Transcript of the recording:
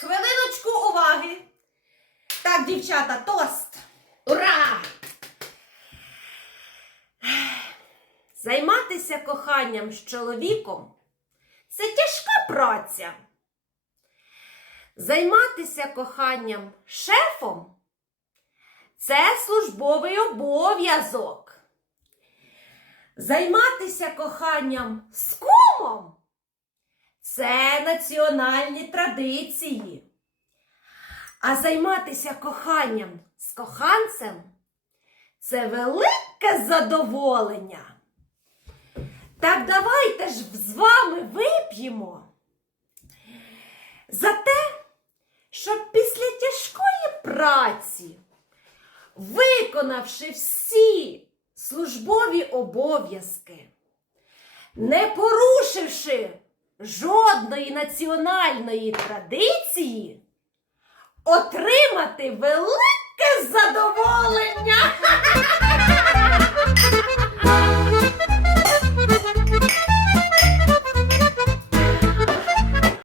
Хвилиночку уваги. Так, дівчата, тост. Ура! Займатися коханням з чоловіком це тяжка праця. Займатися коханням шефом це службовий обов'язок. Займатися коханням з кумом це національні традиції. А займатися коханням з коханцем це велике задоволення. Так давайте ж з вами вип'ємо за те, щоб після тяжкої праці, виконавши всі службові обов'язки, не порушивши жодної національної традиції, отримати велике задоволення.